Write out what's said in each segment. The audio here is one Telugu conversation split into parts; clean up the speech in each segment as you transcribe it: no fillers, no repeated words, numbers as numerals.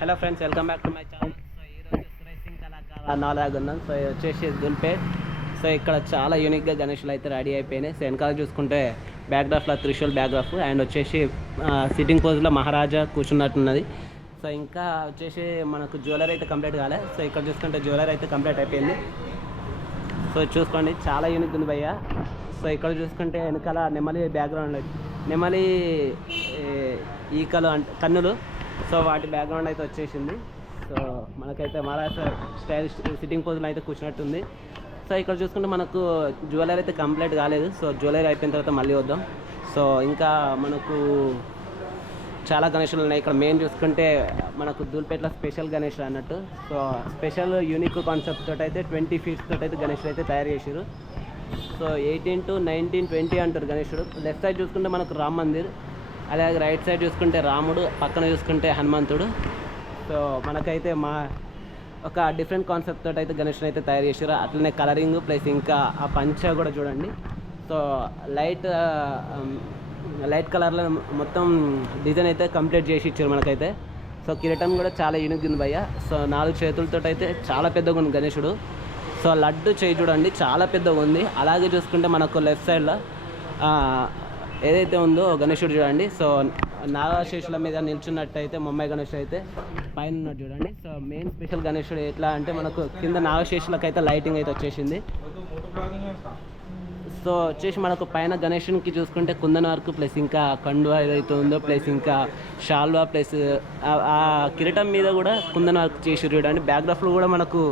Hello friends, welcome back to my channel. So ఈరోజు రేసింగ్ కళాకార నాలాగా ఉన్నాం. సో వచ్చేసి దుల్పేట్. సో ఇక్కడ చాలా యూనిక్గా గణేషులు అయితే రెడీ అయిపోయినాయి. సో వెనకాల చూసుకుంటే బ్యాక్గ్రాఫ్లో త్రిశూల్ బ్యాక్గ్రాఫ్ అండ్ వచ్చేసి సిట్టింగ్ పోజ్లో మహారాజా కూర్చున్నట్టున్నది. సో ఇంకా వచ్చేసి మనకు జ్యువెలరీ అయితే కంప్లీట్ కాలే. సో ఇక్కడ చూసుకుంటే జ్యువెలరీ అయితే కంప్లీట్ అయిపోయింది. సో చూసుకోండి, చాలా యూనిక్ ఉంది భయ్య. సో ఇక్కడ చూసుకుంటే వెనకాల నెమలి బ్యాక్గ్రౌండ్, నెమలి ఈకలు అంటే కన్నులు. సో వాటి బ్యాక్గ్రౌండ్ అయితే వచ్చేసింది. సో మనకైతే మహారాష్ట్ర స్టైల్ సిట్టింగ్ పోజ్లో అయితే కూర్చున్నట్టుంది. సో ఇక్కడ చూసుకుంటే మనకు జ్యువెలరీ అయితే కంప్లీట్ కాలేదు. సో జ్యువెలరీ అయిపోయిన తర్వాత మళ్ళీ వద్దాం. సో ఇంకా మనకు చాలా గణేషులు ఉన్నాయి. ఇక్కడ మెయిన్ చూసుకుంటే మనకు దుల్పేట్లో స్పెషల్ గణేషులు అన్నట్టు. సో స్పెషల్ యూనిక్ కాన్సెప్ట్ తోటి అయితే 20 feet తోటి అయితే గణేషులు అయితే తయారు చేశారు. సో 18 to 19, 20 అంటారు గణేషుడు. లెఫ్ట్ సైడ్ చూసుకుంటే మనకు రామ్ మందిర్, అలాగే రైట్ సైడ్ చూసుకుంటే రాముడు, పక్కన చూసుకుంటే హనుమంతుడు. సో మనకైతే ఒక డిఫరెంట్ కాన్సెప్ట్ తోటి అయితే గణేషుని అయితే తయారు చేశారు. అట్లనే కలరింగ్ ప్లస్ ఇంకా ఆ పంచ కూడా చూడండి. సో లైట్ కలర్లో మొత్తం డిజైన్ అయితే కంప్లీట్ చేసి ఇచ్చారు మనకైతే. సో కిరీటం కూడా చాలా యూనిక్ ఉంది భయ్య. సో 4 చేతులతో అయితే చాలా పెద్దగా ఉంది గణేషుడు. సో లడ్డు చేయి చూడండి, చాలా పెద్దగా ఉంది. అలాగే చూసుకుంటే మనకు లెఫ్ట్ సైడ్లో ఏదైతే ఉందో గణేషుడు చూడండి. సో నాగశేషుల మీద నిల్చున్నట్టయితే ముంబై గణేషుడు అయితే పైన ఉన్నట్టు చూడండి. సో మెయిన్ స్పెషల్ గణేషుడు ఎట్లా అంటే మనకు కింద నాగశేషులకు అయితే లైటింగ్ అయితే వచ్చేసింది. సో వచ్చేసి మనకు పైన గణేషునికి చూసుకుంటే కుందన వర్క్ ప్లస్ ఇంకా కండువా ఏదైతే ఉందో ప్లస్ ఇంకా షాల్వా ప్లస్ ఆ కిరీటం మీద కూడా కుందన వర్క్ చేసి చూడండి. బ్యాక్గ్రాఫ్లో కూడా మనకు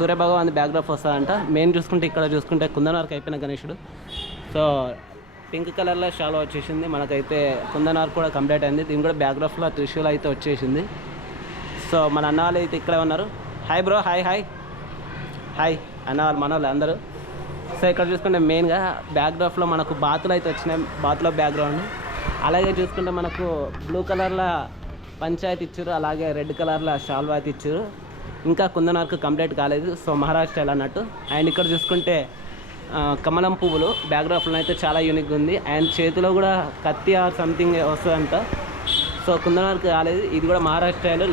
సూర్యభగవాన్ బ్యాక్గ్రాఫ్ వస్తుందంట. మెయిన్ చూసుకుంటే ఇక్కడ చూసుకుంటే కుందన వర్క్ అయిపోయిన గణేషుడు. సో పింక్ కలర్లో షాల్వా వచ్చేసింది. మనకైతే కుందన వర్క్ కూడా కంప్లీట్ అయింది. దీని కూడా బ్యాక్గ్రాఫ్లో త్రిశూల్ అయితే వచ్చేసింది. సో మన అన్న వాళ్ళు అయితే ఇక్కడే ఉన్నారు. Hi bro, hi hi hi అన్న వాళ్ళు, మన వాళ్ళు అందరూ. సో ఇక్కడ చూసుకుంటే మెయిన్గా బ్యాక్గ్రాఫ్లో మనకు బాతులు అయితే వచ్చినాయి, బాతుల బ్యాక్గ్రౌండ్. అలాగే చూసుకుంటే మనకు బ్లూ కలర్లో పంచాయతీ ఇచ్చారు, అలాగే రెడ్ కలర్లో షాల్వా అయితే ఇచ్చారు. ఇంకా కుందన వర్క్ కంప్లీట్ కాలేదు. సో మహారాష్ట్ర స్టైల్ అన్నట్టు. అండ్ ఇక్కడ చూసుకుంటే కమలం పువ్వులు బ్యాక్గ్రాఫ్లో అయితే చాలా యూనిక్గా ఉంది. అండ్ చేతిలో కూడా కత్తి ఆర్ సంథింగ్ వస్తుందంట. సో కుందన వర్క్ కాలేదు. ఇది కూడా మహారాష్ట్ర స్టైల్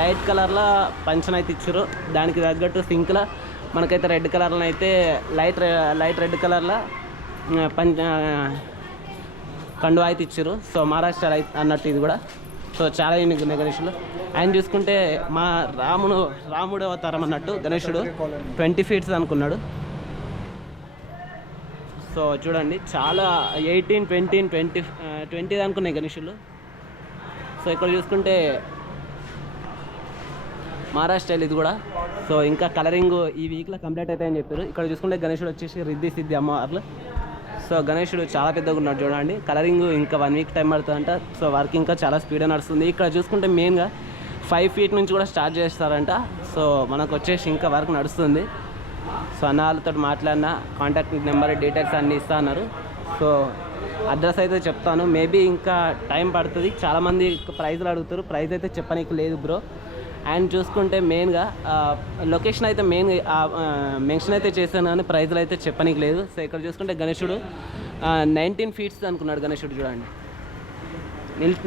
లైట్ కలర్లో పంచన అయితే ఇచ్చారు. దానికి తగ్గట్టు సింక్లో మనకైతే రెడ్ కలర్లో అయితే లైట్ రెడ్ కలర్లో కండువా అయితే ఇచ్చారు. సో మహారాష్ట్ర అన్నట్టు ఇది కూడా. సో చాలా యూనిక్ ఉన్నాయి గణేషులు. ఆయన చూసుకుంటే మా రాముడు అవతారం అన్నట్టు గణేషుడు 20 feet అనుకున్నాడు. సో చూడండి, చాలా 18, 20 అనుకున్నాయి గణేషులు. సో ఇక్కడ చూసుకుంటే మహారాష్ట్ర స్టైల్ ఇది కూడా. సో ఇంకా కలరింగ్ ఈ వీక్లో కంప్లీట్ అవుతాయని చెప్పారు. ఇక్కడ చూసుకుంటే గణేషుడు వచ్చేసి రిద్ధి సిద్ధి అమ్మవార్లు. సో గణేషుడు చాలా పెద్దగా ఉన్నాడు చూడండి. కలరింగ్ ఇంకా 1 week టైం పడుతుందంట. సో వర్క్ ఇంకా చాలా స్పీడ్గా నడుస్తుంది. ఇక్కడ చూసుకుంటే మెయిన్గా 5 feet నుంచి కూడా స్టార్ట్ చేస్తారంట. సో మనకు వచ్చేసి ఇంకా వర్క్ నడుస్తుంది. సో అన్న వాళ్ళతో మాట్లాడిన కాంటాక్ట్ నెంబర్ డీటెయిల్స్ అన్నీ ఇస్తా అన్నారు. సో అడ్రస్ అయితే చెప్తాను. మేబీ ఇంకా టైం పడుతుంది. చాలామంది ప్రైజ్లు అడుగుతారు, ప్రైజ్ అయితే చెప్పనీకి లేదు బ్రో. అండ్ చూసుకుంటే మెయిన్గా లొకేషన్ అయితే మెన్షన్ అయితే చేశాను కానీ ప్రైజ్లు అయితే చెప్పనీకి లేదు. సో ఇక్కడ చూసుకుంటే గణేషుడు 19 feet అనుకున్నాడు గణేషుడు చూడండి,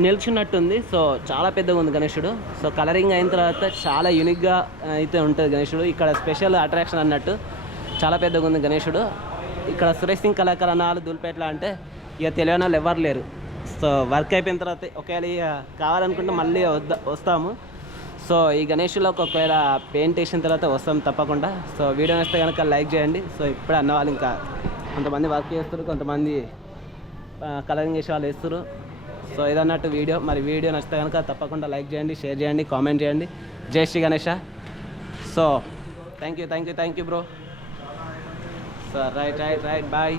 నిల్చున్నట్టుంది. సో చాలా పెద్దగా ఉంది గణేషుడు. సో కలరింగ్ అయిన తర్వాత చాలా యూనిక్గా అయితే ఉంటుంది గణేషుడు. ఇక్కడ స్పెషల్ అట్రాక్షన్ అన్నట్టు చాలా పెద్దగా ఉంది గణేషుడు. ఇక్కడ సురేష్ సింగ్ కళాకారాలు దుల్పేట్ల అంటే ఇక తెలియని వాళ్ళు ఎవరు లేరు. సో వర్క్ అయిపోయిన తర్వాత ఒకవేళ కావాలనుకుంటే మళ్ళీ వస్తాము. సో ఈ గణేషులోకి ఒకవేళ పెయింట్ వేసిన తర్వాత వస్తాం తప్పకుండా. సో వీడియో నచ్చితే కనుక లైక్ చేయండి. సో ఇప్పుడే అన్న వాళ్ళు ఇంకా కొంతమంది వర్క్ చేస్తారు, కొంతమంది కలరింగ్ చేసే వాళ్ళు వేస్తారు. సో ఇదన్నట్టు వీడియో. మరి వీడియో నచ్చితే కనుక తప్పకుండా లైక్ చేయండి, షేర్ చేయండి, కామెంట్ చేయండి. జై Shri Ganesha. So thank you bro. So right bye.